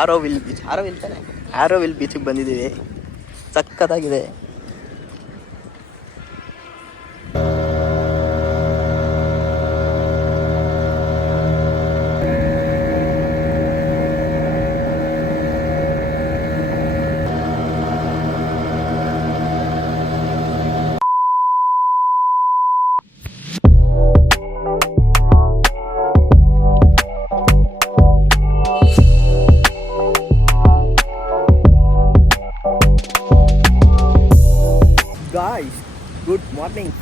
ಆರೋವಿಲ್ beach, ಆರೋವಿಲ್ ತಾನೆ, ಆರೋವಿಲ್ ಬೀಚಿಗೆ ಬಂದಿದ್ದೀವಿ. ಸಕ್ಕತ್ತಾಗಿದೆ. Guys, good morning.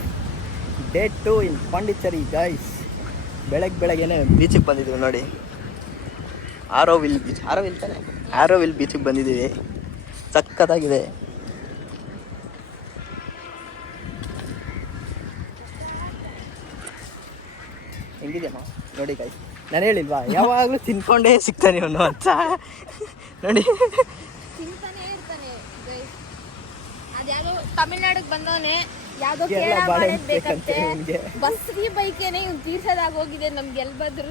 ಡೇ 2 ಇನ್ ಪಾಂಡಿಚೇರಿ ಗಾಯ್ಸ್. ಬೆಳಗ್ಗೆನೆ ಬೀಚಿಗೆ ಬಂದಿದ್ದೀವಿ ನೋಡಿ. ಆರೋವಿಲ್ ಬೀಚ್, ಆರೋವಿಲ್ ತಾನೆ, ಆರೋವಿಲ್ ಬೀಚಿಗೆ ಬಂದಿದ್ದೀವಿ. ಸಕ್ಕತ್ತಾಗಿದೆ. ಹೆಂಗಿದೆಯಮ್ಮ ನೋಡಿ ಗಾಯ್ಸ್. ನಾನು ಹೇಳಿಲ್ವಾ ಯಾವಾಗಲೂ ತಿನ್ಕೊಂಡೇ ಸಿಗ್ತಾನೆ ಅವನು ಅಂತ. ನೋಡಿ ತಮಿಳ್ನಾಡಿಗೆ ಬಂದವನೆ ಯಾವ್ದೋ ಕೇರಳ ಬಾಳೆ ಬೇಕಂತೆ. ಬಸ್ಗೆ ಬೈಕೇನೆ ಇವ್ನು ತೀರ್ಸೋದಾಗ ಹೋಗಿದೆ. ನಮ್ಗೆ ಎಲ್ಲಿ ಬಂದ್ರು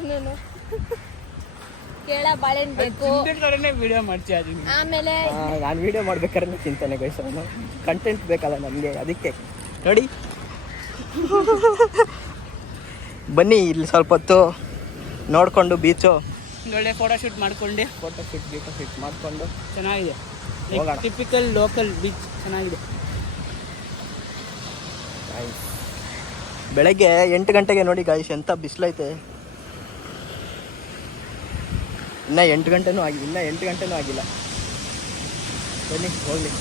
ಕೇರಳ ಬಾಳೆನ್ ಬೇಕು. ಆಮೇಲೆ ನಾನು ವಿಡಿಯೋ ಮಾಡ್ಬೇಕಾದ್ರೆ ತಿಂತಾನೆ ಗೈಸ್. ಅವನು ಕಂಟೆಂಟ್ ಬೇಕಲ್ಲ ನಮಗೆ, ಅದಕ್ಕೆ ನೋಡಿ. ಬನ್ನಿ ಇಲ್ಲಿ ಸ್ವಲ್ಪ ಹೊತ್ತು ನೋಡಿಕೊಂಡು ಬೀಚು ಒಳ್ಳೆ ಫೋಟೋಶೂಟ್ ಮಾಡ್ಕೊಂಡು ಮಾಡಿಕೊಂಡು ಚೆನ್ನಾಗಿದೆ. ಟಿಪಿಕಲ್ ಲೋಕಲ್ ಬೀಚ್ ಚೆನ್ನಾಗಿದೆ. ಬೆಳಗ್ಗೆ 8 ಗಂಟೆಗೆ ನೋಡಿ ಗಾಯ್ಸ್, ಎಂಥ ಬಿಸಿಲೈತೆ. ಇನ್ನೂ 8 ಗಂಟೆನೂ ಆಗಿಲ್ಲ. ಬನ್ನಿ ಹೋಗಲಿ.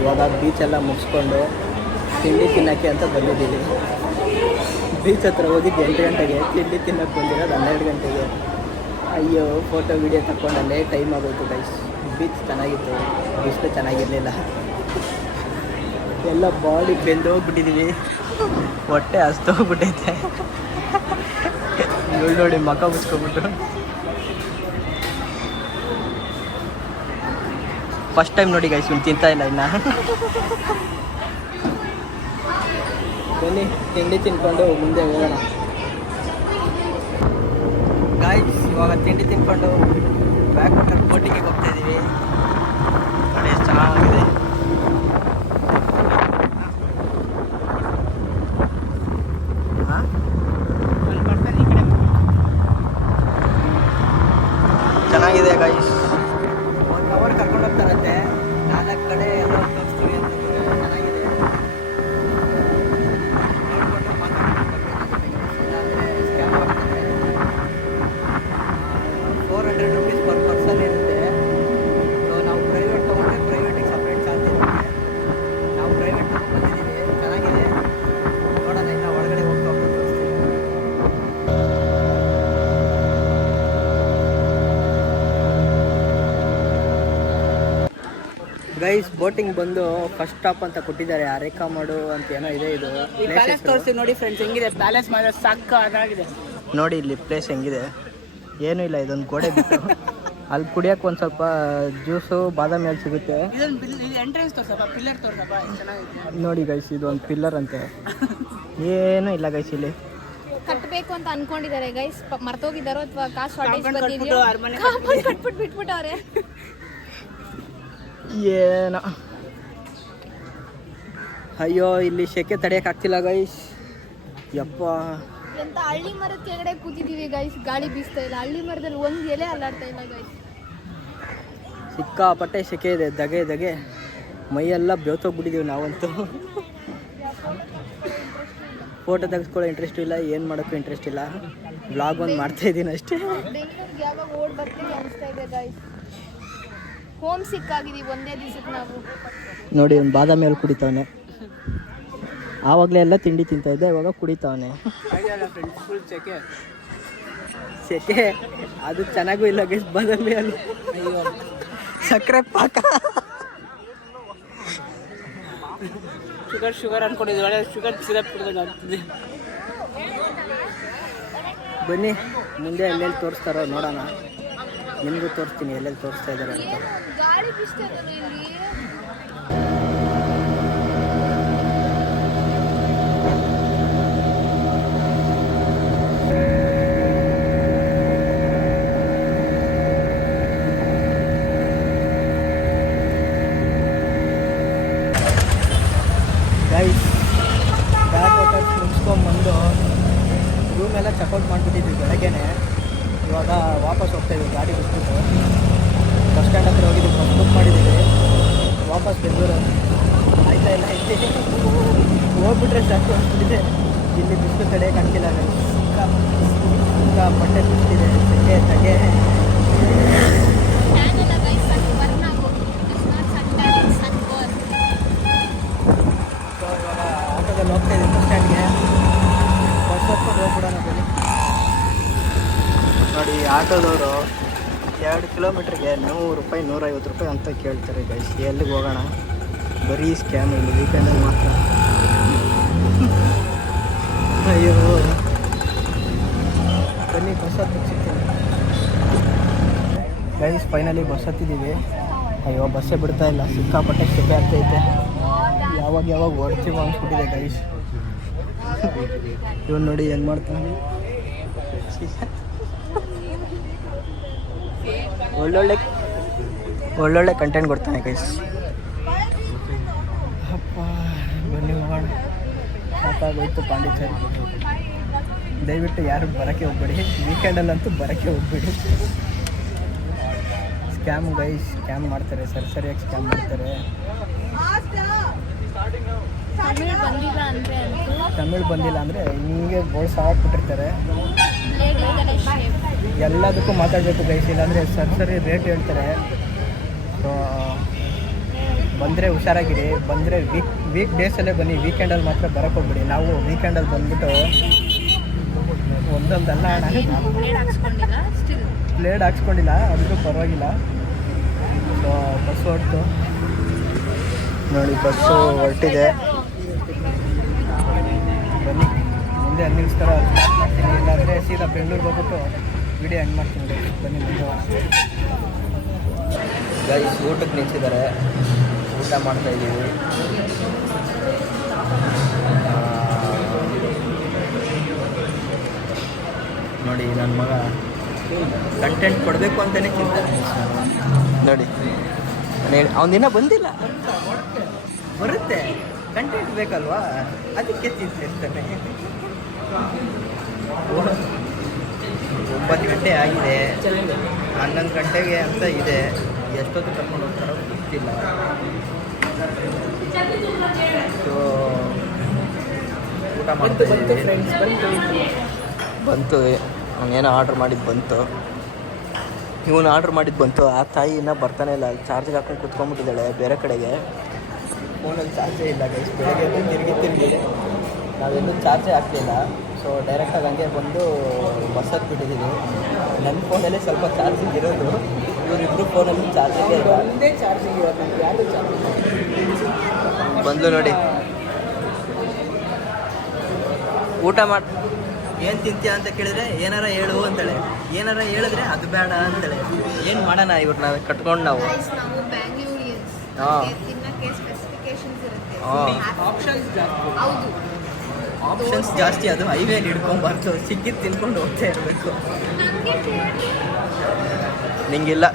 ಇವಾಗ ಬೀಚೆಲ್ಲ ಮುಗಿಸ್ಕೊಂಡು ತಿಂಡಿ ತಿನ್ನೋಕ್ಕೆ ಅಂತ ಬಂದಿದ್ದೀವಿ. ಬೀಚ್ ಹತ್ರ ಹೋಗಿದ್ದು 8 ಗಂಟೆಗೆ, ತಿಂಡಿ ತಿನ್ನೋಕ್ಕೆ ಬಂದಿರೋದು 12 ಗಂಟೆಗೆ. ಅಯ್ಯೋ, ಫೋಟೋ ವಿಡಿಯೋ ತಗೊಂಡಲ್ಲೇ ಟೈಮ್ ಆಗೋಯ್ತು ಗೈಸ್. ಬೀಚ್ ಚೆನ್ನಾಗಿತ್ತು, ಬಿಸಿಲು ಚೆನ್ನಾಗಿರಲಿಲ್ಲ. ಎಲ್ಲ ಬಾಡಿ ಬೆಂದೋಗ್ಬಿಟ್ಟಿದ್ದೀವಿ, ಹೊಟ್ಟೆ ಹಸ್ತೋಗ್ಬಿಟ್ಟೈತೆ. ಇವಳು ನೋಡಿ ಮಕ್ಕ ಮುಚ್ಕೊಬಿಟ್ಟು. ಫಸ್ಟ್ ಟೈಮ್ ನೋಡಿ ಗೈಸ್, ಇವ್ನು ತಿಂತಾ ಇಲ್ಲ ಇನ್ನು. ಬನ್ನಿ ತಿಂಡಿ ತಿನ್ಕೊಂಡು ಮುಂದೆ ಹೋಗೋಣ ಗಾಯ್ಸ್. ಇವಾಗ ತಿಂಡಿ ತಿನ್ಕೊಂಡು ಬ್ಯಾಕ್ ವಾಟರ್ ಬೋಟಿಗೆ ಹೋಗ್ತಾ ಇದ್ದೀವಿ. ನೋಡಿ ಎಷ್ಟು ಚೆನ್ನಾಗಿದೆ. ಚೆನ್ನಾಗಿದೆ ಗೈಸ್. 1 ಅವರ್ ಕರ್ಕೊಂಡು ಹೋಗ್ತಾರಂತೆ. 4 ಕಡೆ ಎಲ್ಲ ತೋರಿಸ್ತೀವಿ ಅಂತ. ಚೆನ್ನಾಗಿದೆ. ನೋಡಿಕೊಂಡು $400 rupees per person ಇರುತ್ತೆ. ನಾವು ಪ್ರೈವೇಟ್ ತೊಗೊಂಡ್ರೆ ಪ್ರೈವೇಟಿಗೆ ಸಪ್ರೇಟ್ ಚಾರ್ಜ್ ಇರುತ್ತೆ. ನಾವು ಪ್ರೈವೇಟ್ ತೊಗೊಂಡ್ಬಂದಿದ್ದೀವಿ. ಚೆನ್ನಾಗಿದೆ. ನೋಡೋಣ, ಇನ್ನು ಒಳಗಡೆ ಹೋಗ್ತಾ ತೋರಿಸ್ತೀವಿ. ಗೈಸ್, ಬೋಟಿಂಗ್ ಬಂದು ಫಸ್ಟ್ ಸ್ಟಾಪ್ ಅಂತ ಕೊಟ್ಟಿದ್ದಾರೆ. ಅರೆಕಾಮಡು ಅಂತ ಏನೋ ಇದೆ. ಇದು ಪ್ಯಾಲೇಸ್ ತೋರಿಸ್ತೀವಿ ನೋಡಿ ಫ್ರೆಂಡ್ಸ್, ಹೆಂಗಿದೆ ಪ್ಯಾಲೇಸ್. ಮಾತ್ರ ಸಾಕಾಗಿದೆ ನೋಡಿ. ಇಲ್ಲಿ ಪ್ಲೇಸ್ ಹೆಂಗಿದೆ. ಏನೂ ಇಲ್ಲ, ಇದೊಂದು ಗೋಡೆ ಬಿಟ್ಟು. ಅಲ್ಲಿ ಕುಡಿಯೋಕೆ ಒಂದು ಸ್ವಲ್ಪ ಜ್ಯೂಸು, ಬಾದಾಮಿ ಹಾಲು ಸಿಗುತ್ತೆ. ಎಂಟ್ರೆನ್ಸ್ ತೋರ್ಸಪ್ಪ, ಪಿಲ್ಲರ್ ತೋರ್ಸಪ್ಪ, ಚೆನ್ನಾಗಿದೆ ನೋಡಿ ಗೈಸ್, ಇದು ಒಂದು ಪಿಲ್ಲರ್ ಅಂತೆ. ಏನೂ ಇಲ್ಲ ಗೈಸ್, ಇಲ್ಲಿ ಕಟ್ಟಬೇಕು ಅಂತ ಅನ್ಕೊಂಡಿದ್ದಾರೆ ಗೈಸ್. ಮರ್ತೋಗಿದ್ದಾರೋ ಅಥವಾ ಕಾಸು ಕಟ್ಬಿಟ್ಟು ಬಿಟ್ಬಿಟ್ಟವ್ರೆ. ಏನೋ ಅಯ್ಯೋ, ಇಲ್ಲಿ ಸೆಕೆ ತಡೆಯೋಕ್ಕಾಗ್ತಿಲ್ಲ ಗೈಸ್. ಯಪ್ಪ, ಎಂತ ಹಳ್ಳಿ ಮರದ ಕೆಳಗಡೆ ಕೂತಿದ್ದೀವಿ ಗೈಸ್. ಗಾಳಿ ಬೀಸ್ತಾ ಇಲ್ಲ. ಹಳ್ಳಿ ಮರದಲ್ಲಿ ಒಂದು ಎಲೆ ಅಲ್ಲಾಡ್ತಾ ಇಲ್ಲ ಗೈಸ್. ಸಿಕ್ಕಾಪಟ್ಟೆ ಸೆಕೆ ಇದೆ. ದಗೆ ಮೈಯೆಲ್ಲ ಬೆವ್ತೋಗ್ಬಿಟ್ಟಿದ್ದೀವಿ ನಾವಂತೂ. ಫೋಟೋ ತೆಗೆಸ್ಕೊಳ್ಳೋ ಇಂಟ್ರೆಸ್ಟ್ ಇಲ್ಲ, ಏನು ಮಾಡೋಕ್ಕೂ ಇಂಟ್ರೆಸ್ಟ್ ಇಲ್ಲ. ವ್ಲಾಗ್ ಒಂದು ಮಾಡ್ತಾಯಿದ್ದೀನಿ ಅಷ್ಟೇ. ಬೆಂಗಳೂರಿಗೆ ಯಾವಾಗ ಓಡ್ ಬರ್ತೀವಿ ಅನಿಸ್ತಾ ಇದೆ ಗೈಸ್. ಹೋಮ್ ಸಿಕ್ ಆಗಿದ್ದೀವಿ ಒಂದೇ ದಿವಸಕ್ಕೆ ನಾವು. ನೋಡಿ, ಒಂದು ಬಾದಾಮಿ ಹಾಲು ಕುಡಿತಾವನೆ. ಆವಾಗಲೇ ಎಲ್ಲ ತಿಂಡಿ ತಿಂತಾ ಇದ್ದೆ, ಇವಾಗ ಕುಡಿತಾವನೆ. ಸೆಕೆ ಅದು ಚೆನ್ನಾಗೂ ಇಲ್ಲ ಗೈಸ್. ಬಾದಾಮಿ ಹಾಲು, ಅಯ್ಯೋ, ಸಕ್ಕರೆ ಪಾಕ. ಶುಗರ್ ಅನ್ಕೊಂಡಿದ್ದೆ, ಒಳ್ಳೆ ಶುಗರ್ ಸಿರಪ್ ಕುಡಿದಂಗೆ ಆಗ್ತಿದೆ. ಬನ್ನಿ ಮುಂದೆ ಎಲ್ಲೆಲ್ಲಿ ತೋರಿಸ್ತಾರೋ ನೋಡೋಣ. ನಿಮಗೂ ತೋರಿಸ್ತೀನಿ ಎಲ್ಲೆಲ್ಲಿ ತೋರಿಸ್ತಾ ಇದ್ದಾರೆ ಅಂತ. ಗಾಳಿ ಬೀಸ್ತಾ ಇದೆ ಇಲ್ಲಿ. ಹೊರಟಿದ್ವಿ ಬೆಳಗ್ಗೆನೆ. ಇವಾಗ ವಾಪಸ್ ಹೋಗ್ತಾಯಿದ್ವಿ ಗಾಡಿ ಬಿಟ್ಬಿಟ್ಟು. ಬಸ್ ಸ್ಟ್ಯಾಂಡ್ ಹತ್ರ ಹೋಗಿದ್ವಿ, ಬಸ್ ಬುಕ್ ಮಾಡಿದ್ದೀವಿ. ವಾಪಸ್ ಬೆಂಗಳೂರು ಆಯ್ತಾ ಇಲ್ಲ ಇಲ್ಲಿ ಹೋಗ್ಬಿಟ್ರೆ ಸಾಕು ಅಂದ್ಬಿಟ್ಟಿದೆ. ಇಲ್ಲಿ ಬಿಸಿಲು ತಡೆ ಕಾಣ್ತಿಲ್ಲ, ಬಟ್ಟೆ ಬಿಟ್ಟಿದೆ, ಸೆಕೆ ತಗೆ. ಸೊ ಇವಾಗ ಆಟೋದಲ್ಲಿ ಹೋಗ್ತಾಯಿದ್ದೀವಿ ಬಸ್ ಸ್ಟ್ಯಾಂಡ್ಗೆ. ಬಸ್ ಹತ್ಕೊಂಡು ಹೋಗ್ಬಿಡೋಣ ಬನ್ನಿ. ನೋಡಿ ಆಟೋದವರು 2 ಕಿಲೋಮೀಟ್ರಿಗೆ 100 ರೂಪಾಯಿ 150 ರೂಪಾಯಿ ಅಂತ ಕೇಳ್ತಾರೆ ಗೈಸ್. ಎಲ್ಲಿಗೆ ಹೋಗೋಣ? ಬರೀ ಸ್ಕ್ಯಾಮ್ ಇಲ್ಲಿ ವೀಕೆಂಡಲ್ಲಿ ಮಾತ್ರ. ಅಯ್ಯೋ ಬನ್ನಿ ಬಸ್ ಹತ್ತಿ ಸಿಗ್ತೀನಿ ಗೈಸ್. Finally bus ಹತ್ತಿದ್ದೀವಿ. ಅಯ್ಯೋ ಬಸ್ಸೇ ಬಿಡ್ತಾ ಇಲ್ಲ, ಸಿಕ್ಕಾಪಟ್ಟೆ ಸೆಕೆ ಆಗ್ತೈತೆ. ಯಾವಾಗ ಓಡ್ತೀವೋ ಅನ್ಸ್ಬಿಟ್ಟಿದೆ ಗೈಸ್. ಇವನು ನೋಡಿ ಹೆಂಗೆ ಮಾಡ್ತಾನೆ, ಒಳ್ಳೊಳ್ಳೆ ಕಂಟೆಂಟ್ ಕೊಡ್ತಾನೆ ಗೈಸ್. ಅಪ್ಪ ಬನ್ನಿ ಹೋಗೋಣ. ಸಾಕಾಗೋಯ್ತು ಪಾಂಡಿಚೇರಿ. ದಯವಿಟ್ಟು ಯಾರು ಬರೋಕ್ಕೆ ಹೋಗ್ಬೇಡಿ, ವೀಕೆಂಡಲ್ಲಂತೂ ಬರೋಕ್ಕೆ ಹೋಗ್ಬೇಡಿ. ಸ್ಕ್ಯಾಮ್ ಗೈಸ್, ಸ್ಕ್ಯಾಮ್ ಮಾಡ್ತಾರೆ, ಸರಿಯಾಗಿ ಸ್ಕ್ಯಾಮ್ ಮಾಡ್ತಾರೆ. ತಮಿಳ್ ಬಂದಿಲ್ಲ ಅಂದರೆ ಹಿಂಗೆ ಬೋಳ್ ಸಾಕ್ಬಿಟ್ಟಿರ್ತಾರೆ. ಎಲ್ಲದಕ್ಕೂ ಮಾತಾಡಬೇಕು ಗೈಸ್, ಇಲ್ಲಾಂದರೆ ಸರಿ ರೇಟ್ ಹೇಳ್ತಾರೆ. ಸೊ ಬಂದರೆ ಹುಷಾರಾಗಿರಿ. ಬಂದರೆ ವೀಕ್ ಡೇಸಲ್ಲೇ ಬನ್ನಿ, ವೀಕೆಂಡಲ್ಲಿ ಮಾತ್ರ ಬರೋಕ್ಕೆ ಹೋಗ್ಬಿಡಿ. ನಾವು ವೀಕೆಂಡಲ್ಲಿ ಬಂದ್ಬಿಟ್ಟು ಒಂದೊಂದಲ್ಲ ಬ್ಲೇಡ್ ಹಾಕ್ಸ್ಕೊಂಡಿಲ್ಲ, ಅಂದರೂ ಪರವಾಗಿಲ್ಲ. ಸೊ ಬಸ್ ಹೊರಟು ನೋಡಿ, ಬಸ್ಸು ಹೊರಟಿದೆ. ಬನ್ನಿ ಮುಂದೆ ಅನ್ನಿಸ್ತಾರ ಸ್ಟಾರ್ಟ್ ಮಾಡ್ತೀನಿ, ಇಲ್ಲಾಂದರೆ ಸೀದಾ ಬೆಂಗಳೂರಿಗೆ ಹೋಗ್ಬಿಟ್ಟು ವಿಡಿಯೋ ಎಂಡ್ ಮಾಡ್ತೀನಿ. ಬನ್ನಿ ಮುಂದೆ ಗೈಸ್. ಊಟಕ್ಕೆ ನಿಲ್ಸಿದ್ದಾರೆ, ಊಟ ಮಾಡ್ತಾಯಿದ್ದೀವಿ. ನೋಡಿ ನನ್ನ ಮಗ ಕಂಟೆಂಟ್ ಕೊಡಬೇಕು ಅಂತಲೇ ಚಿಂತೆ ನೋಡಿ. ಅವನಿನ್ನ ಬಂದಿಲ್ಲ, ಬರುತ್ತೆ ಕಂಟೆಂಟ್ ಬೇಕಲ್ವಾ, ಅದಕ್ಕೆ ಚಿಂತಿರ್ತಾನೆ. 9 ಗಂಟೆ ಆಗಿದೆ, 11 ಗಂಟೆಗೆ ಅಂತ ಇದೆ. ಎಷ್ಟೊತ್ತು ಕರ್ಕೊಂಡು ಹೋಗ್ತಾರೋ ಗೊತ್ತಿಲ್ಲ. ಸೊ ಊಟ ಮಾಡ್ತಾಯಿದ್ದೀವಿ. ಬಂತು, ಅವನೇನೋ ಆರ್ಡ್ರ್ ಮಾಡಿದ್ದು ಬಂತು, ಇವನು ಆರ್ಡ್ರ್ ಮಾಡಿದ್ದು ಬಂತು. ಆ ತಾಯಿ ಇನ್ನೂ ಬರ್ತಾನೆ ಇಲ್ಲ, ಚಾರ್ಜಿಗೆ ಹಾಕೊಂಡು ಕುತ್ಕೊಂಡ್ಬಿಟ್ಟಿದ್ದಾಳೆ ಬೇರೆ ಕಡೆಗೆ. ಫೋನಲ್ಲಿ ಚಾರ್ಜೇ ಇಲ್ಲ ಗೈಸ್. ಬೆಳಗ್ಗೆ ತಿರುಗಿ ನಾವೆಲ್ಲೂ ಚಾರ್ಜೇ ಹಾಕ್ತಿಲ್ಲ. ಸೊ ಡೈರೆಕ್ಟಾಗಿ ಹಂಗೆ ಬಂದು ಬಸ್ ಹತ್ಬಿಟ್ಟಿದ್ದೀವಿ. ನನ್ನ ಫೋನಲ್ಲಿ ಸ್ವಲ್ಪ ಚಾರ್ಜಿಂಗ್ ಇರೋದು, ಇವರಿಬ್ಬರು ಫೋನಲ್ಲಿ ಚಾರ್ಜಿಂಗೇ ಇಲ್ಲ. ಒಂದೇ ಚಾರ್ಜಿಂಗ್ ಇರೋದು, ನಮ್ಗೆ ಯಾವುದು ಚಾರ್ಜಿಂಗ್ ಬಂದು ನೋಡಿ. ಊಟ ಮಾಡಿ ಏನು ತಿಂತೀಯ ಅಂತ ಕೇಳಿದ್ರೆ ಏನಾರ ಹೇಳು ಅಂತಾಳೆ. ಏನಾರ ಹೇಳಿದ್ರೆ ಅದು ಬೇಡ ಅಂತಾಳೆ. ಏನು ಮಾಡೋಣ ಇವ್ರನ್ನ ಕಟ್ಕೊಂಡು ನಾವು. ಆಪ್ಷನ್ಸ್ ಜಾಸ್ತಿ. ಅದು ಹೈವೇಲಿ ಹಿಡ್ಕೊಂಬಾರ್ದು, ಸಿಕ್ಕಿದ್ದು ತಿನ್ಕೊಂಡು ಹೋಗ್ತಾ ಇರಬೇಕು. ನಿಂಗಿಲ್ಲ.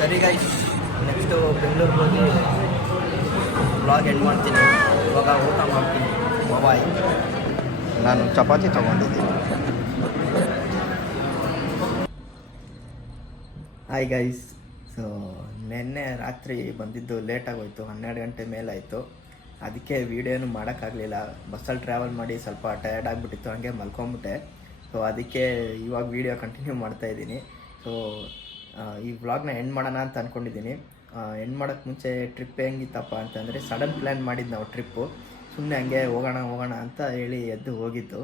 ಸರಿ ಗೈಸ್, ನೆಕ್ಸ್ಟು ಬೆಂಗಳೂರಿಗೆ ಹೋಗಿ ಬ್ಲಾಗ್ ಎಂಡ್ ಮಾಡ್ತೀನಿ. ಇವಾಗ ಊಟ ಮಾಡ್ತೀನಿ. ಬಾಯ್. ನಾನು ಚಪಾತಿ ತೊಗೊಂಡಿದ್ದೀನಿ. Hi guys. ಸೊ ನಿನ್ನೆ ರಾತ್ರಿ ಬಂದಿದ್ದು ಲೇಟಾಗೋಯ್ತು, 12 ಗಂಟೆ ಮೇಲಾಯಿತು. ಅದಕ್ಕೆ ವೀಡಿಯೋನು ಮಾಡೋಕ್ಕಾಗಲಿಲ್ಲ. ಬಸ್ಸಲ್ಲಿ ಟ್ರಾವೆಲ್ ಮಾಡಿ ಸ್ವಲ್ಪ ಟಯರ್ಡ್ ಆಗಿಬಿಟ್ಟಿತ್ತು, ಹಾಗೆ ಮಲ್ಕೊಂಬಿಟ್ಟೆ. ಸೊ ಅದಕ್ಕೆ ಇವಾಗ ವೀಡಿಯೋ ಕಂಟಿನ್ಯೂ ಮಾಡ್ತಾಯಿದ್ದೀನಿ. ಸೊ ಈ ವ್ಲಾಗ್ನ ಎಂಡ್ ಮಾಡೋಣ ಅಂತ ಅಂದ್ಕೊಂಡಿದ್ದೀನಿ. ಎಂಡ್ ಮಾಡೋಕ್ಕೆ ಮುಂಚೆ ಟ್ರಿಪ್ ಹೆಂಗಿತ್ತಪ್ಪ ಅಂತಂದರೆ, ಸಡನ್ ಪ್ಲ್ಯಾನ್ ಮಾಡಿದ್ದು ನಾವು ಟ್ರಿಪ್ಪು. ಸುಮ್ಮನೆ ಹಂಗೆ ಹೋಗೋಣ ಅಂತ ಹೇಳಿ ಎದ್ದು ಹೋಗಿತ್ತು.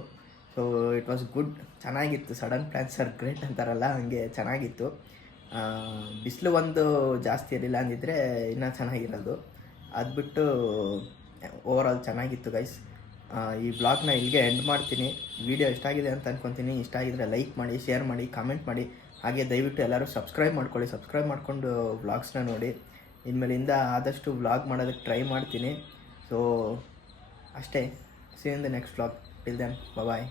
ಸೊ ಇಟ್ ವಾಸ್ ಗುಡ್, ಚೆನ್ನಾಗಿತ್ತು. ಸಡನ್ ಪ್ಲ್ಯಾನ್ಸ್ ಆರ್ ಗ್ರೇಟ್ ಅಂತಾರಲ್ಲ, ಹಾಗೆ ಚೆನ್ನಾಗಿತ್ತು. ಬಿಸಿಲು ಒಂದು ಜಾಸ್ತಿ ಇರಲಿಲ್ಲ ಅಂದಿದ್ರೆ ಇನ್ನೂ ಚೆನ್ನಾಗಿರೋದು. ಅದು ಬಿಟ್ಟು ಓವರಾಲ್ ಚೆನ್ನಾಗಿತ್ತು ಗೈಸ್. ಈ ವ್ಲಾಗ್ನ ಇಲ್ಲಿಗೆ ಎಂಡ್ ಮಾಡ್ತೀನಿ. ವಿಡಿಯೋ ಇಷ್ಟ ಆಗಿದೆ ಅಂತ ಅಂದ್ಕೊತೀನಿ. ಇಷ್ಟ ಆಗಿದ್ರೆ ಲೈಕ್ ಮಾಡಿ, ಶೇರ್ ಮಾಡಿ, ಕಾಮೆಂಟ್ ಮಾಡಿ. ಹಾಗೆ ದಯವಿಟ್ಟು ಎಲ್ಲರೂ ಸಬ್ಸ್ಕ್ರೈಬ್ ಮಾಡ್ಕೊಳ್ಳಿ. ಸಬ್ಸ್ಕ್ರೈಬ್ ಮಾಡಿಕೊಂಡು ವ್ಲಾಗ್ಸ್ನ ನೋಡಿ. ಇನ್ಮೇಲಿಂದ ಆದಷ್ಟು ವ್ಲಾಗ್ ಮಾಡೋದಕ್ಕೆ ಟ್ರೈ ಮಾಡ್ತೀನಿ. ಸೊ ಅಷ್ಟೇ. See in the next vlog. Till then bye.